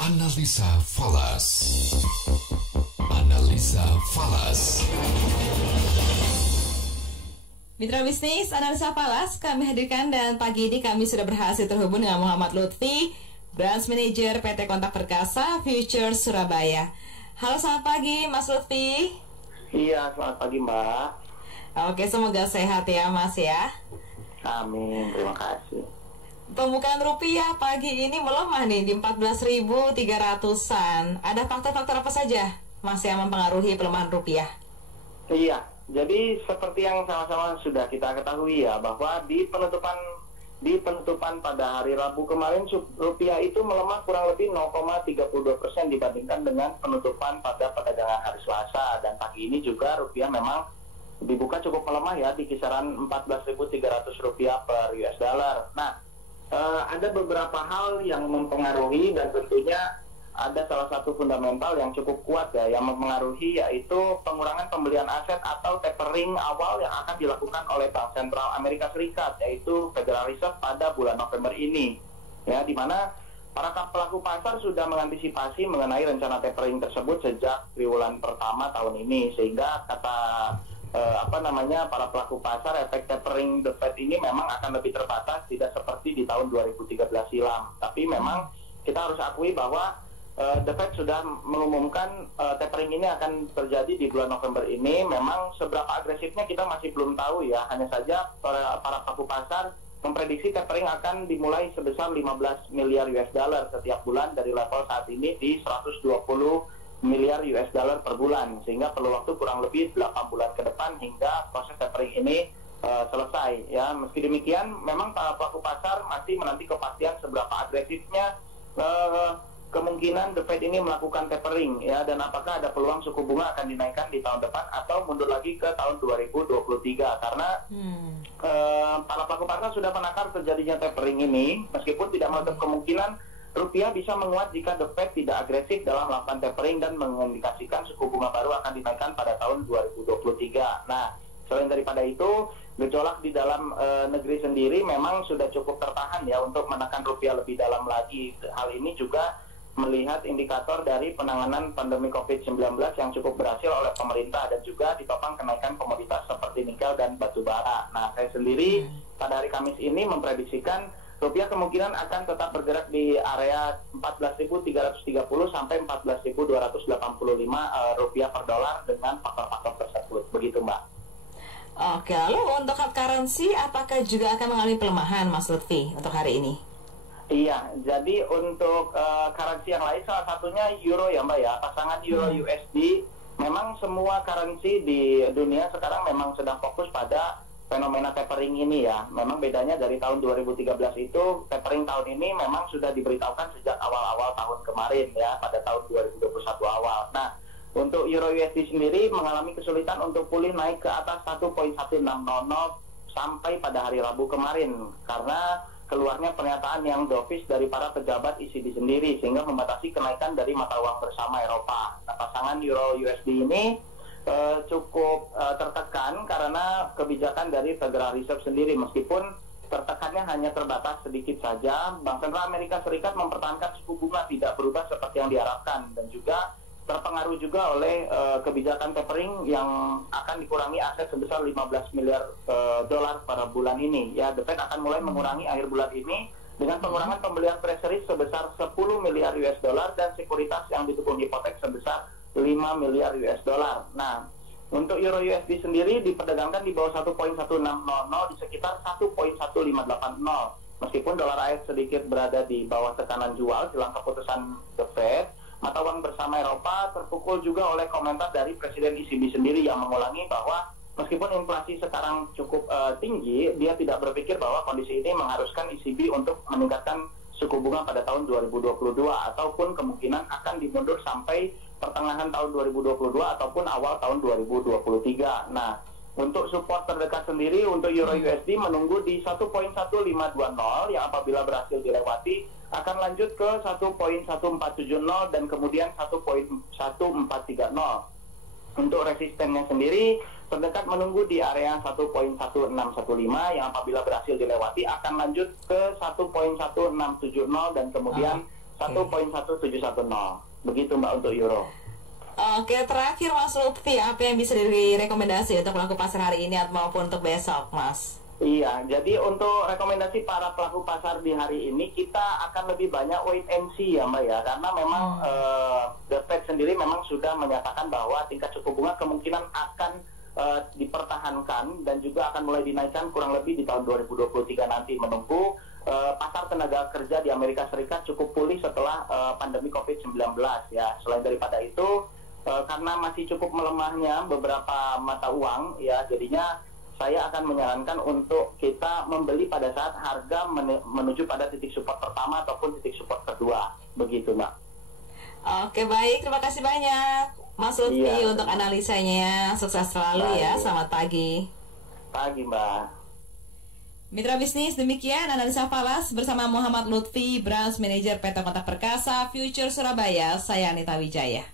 Analisa Falas. Analisa Falas. Mitra bisnis Analisa Falas kami hadirkan, dan pagi ini kami sudah berhasil terhubung dengan Muhammad Lutfi, Branch Manager PT Kontak Perkasa Future Surabaya. Halo, selamat pagi Mas Lutfi. Iya, selamat pagi Mbak. Oke, semoga sehat ya Mas ya. Amin, terima kasih. Pembukaan rupiah pagi ini melemah nih di 14.300-an. Ada faktor-faktor apa saja Mas yang mempengaruhi pelemahan rupiah? Iya, jadi seperti yang sama-sama sudah kita ketahui ya, bahwa di penutupan pada hari Rabu kemarin rupiah itu melemah kurang lebih 0,32% dibandingkan dengan penutupan pada perdagangan hari Selasa, dan pagi ini juga rupiah memang dibuka cukup melemah ya di kisaran 14.300 rupiah per US dollar. Nah, ada beberapa hal yang mempengaruhi, dan tentunya ada salah satu fundamental yang cukup kuat ya yang mempengaruhi, yaitu pengurangan pembelian aset atau tapering awal yang akan dilakukan oleh Bank Sentral Amerika Serikat, yaitu Federal Reserve pada bulan November ini ya, di mana para pelaku pasar sudah mengantisipasi mengenai rencana tapering tersebut sejak triwulan pertama tahun ini, sehingga kata para pelaku pasar, efek tapering the Fed ini memang akan lebih terbatas, tidak seperti di tahun 2013 silam. Tapi memang kita harus akui bahwa the Fed sudah mengumumkan tapering ini akan terjadi di bulan November ini. Memang seberapa agresifnya kita masih belum tahu ya, hanya saja para pelaku pasar memprediksi tapering akan dimulai sebesar 15 miliar US dollar setiap bulan dari level saat ini di 120 miliar US dollar per bulan, sehingga perlu waktu kurang lebih 8 bulan ke depan hingga proses tapering ini selesai ya. Meski demikian, memang para pelaku pasar masih menanti kepastian seberapa agresifnya kemungkinan the Fed ini melakukan tapering ya, dan apakah ada peluang suku bunga akan dinaikkan di tahun depan atau mundur lagi ke tahun 2023, karena para pelaku pasar sudah menakar terjadinya tapering ini, meskipun tidak menutup kemungkinan rupiah bisa menguat jika the Fed tidak agresif dalam melakukan tapering dan mengindikasikan suku bunga baru akan dinaikkan pada tahun 2023. Nah, selain daripada itu, gejolak di dalam negeri sendiri memang sudah cukup tertahan ya untuk menekan rupiah lebih dalam lagi. Hal ini juga melihat indikator dari penanganan pandemi COVID-19 yang cukup berhasil oleh pemerintah, dan juga ditopang kenaikan komoditas seperti nikel dan batu bara. Nah, saya sendiri pada hari Kamis ini memprediksikan rupiah kemungkinan akan tetap bergerak di area 14.330 sampai 14.285 rupiah per dolar dengan faktor-faktor tersebut. Begitu Mbak. Oke, lalu untuk hard currency apakah juga akan mengalami pelemahan Mas Lutfi untuk hari ini? Iya, jadi untuk currency yang lain salah satunya euro ya Mbak ya, pasangan euro USD. Memang semua currency di dunia sekarang memang sedang fokus pada fenomena tapering ini ya. Memang bedanya dari tahun 2013 itu, tapering tahun ini memang sudah diberitahukan sejak awal-awal tahun kemarin ya, pada tahun 2021 awal. Nah, untuk Euro USD sendiri mengalami kesulitan untuk pulih naik ke atas 1.1600 sampai pada hari Rabu kemarin, karena keluarnya pernyataan yang dovish dari para pejabat ECB sendiri, sehingga membatasi kenaikan dari mata uang bersama Eropa. Nah, pasangan Euro USD ini cukup tertekan karena kebijakan dari Federal Reserve sendiri, meskipun tertekannya hanya terbatas sedikit saja. Bank Sentral Amerika Serikat mempertahankan suku bunga tidak berubah seperti yang diharapkan, dan juga terpengaruh juga oleh kebijakan tapering yang akan dikurangi aset sebesar 15 miliar dolar pada bulan ini ya. The Fed akan mulai mengurangi akhir bulan ini dengan pengurangan pembelian treasury sebesar 10 miliar US dollar dan sekuritas yang didukung hipotek sebesar 5 miliar US dollar. Nah, untuk Euro USD sendiri diperdagangkan di bawah 1.1600 di sekitar 1.1580. Meskipun dolar AS sedikit berada di bawah tekanan jual jelang keputusan the Fed, mata uang bersama Eropa terpukul juga oleh komentar dari Presiden ECB sendiri yang mengulangi bahwa meskipun inflasi sekarang cukup tinggi, dia tidak berpikir bahwa kondisi ini mengharuskan ECB untuk meningkatkan suku bunga pada tahun 2022, ataupun kemungkinan akan dimundur sampai pertengahan tahun 2022 ataupun awal tahun 2023. Nah, untuk support terdekat sendiri untuk Euro USD menunggu di 1.1520 yang apabila berhasil dilewati akan lanjut ke 1.1470 dan kemudian 1.1430. Untuk resistennya sendiri terdekat menunggu di area 1.1615 yang apabila berhasil dilewati akan lanjut ke 1.1670 dan kemudian 1.1710. Begitu Mbak untuk euro. Oke, terakhir Mas Lutfi, apa yang bisa direkomendasi untuk pelaku pasar hari ini maupun untuk besok, Mas? Iya, jadi untuk rekomendasi para pelaku pasar di hari ini, kita akan lebih banyak wait and see ya Mbak ya, karena memang The Fed sendiri memang sudah menyatakan bahwa tingkat suku bunga kemungkinan akan dipertahankan dan juga akan mulai dinaikkan kurang lebih di tahun 2023 nanti, menunggu pasar tenaga kerja di Amerika Serikat cukup pulih setelah pandemi COVID-19 ya. Selain daripada itu, karena masih cukup melemahnya beberapa mata uang ya, jadinya saya akan menyarankan untuk kita membeli pada saat harga menuju pada titik support pertama ataupun titik support kedua, begitu Mbak. Oke, baik, terima kasih banyak Mas Lutfi untuk analisanya. Sukses selalu ya, selamat pagi. Pagi Mbak. Mitra bisnis, demikian analisa falas bersama Muhammad Lutfi, Branch Manager PT Kontak Perkasa Future Surabaya. Saya Anita Wijaya.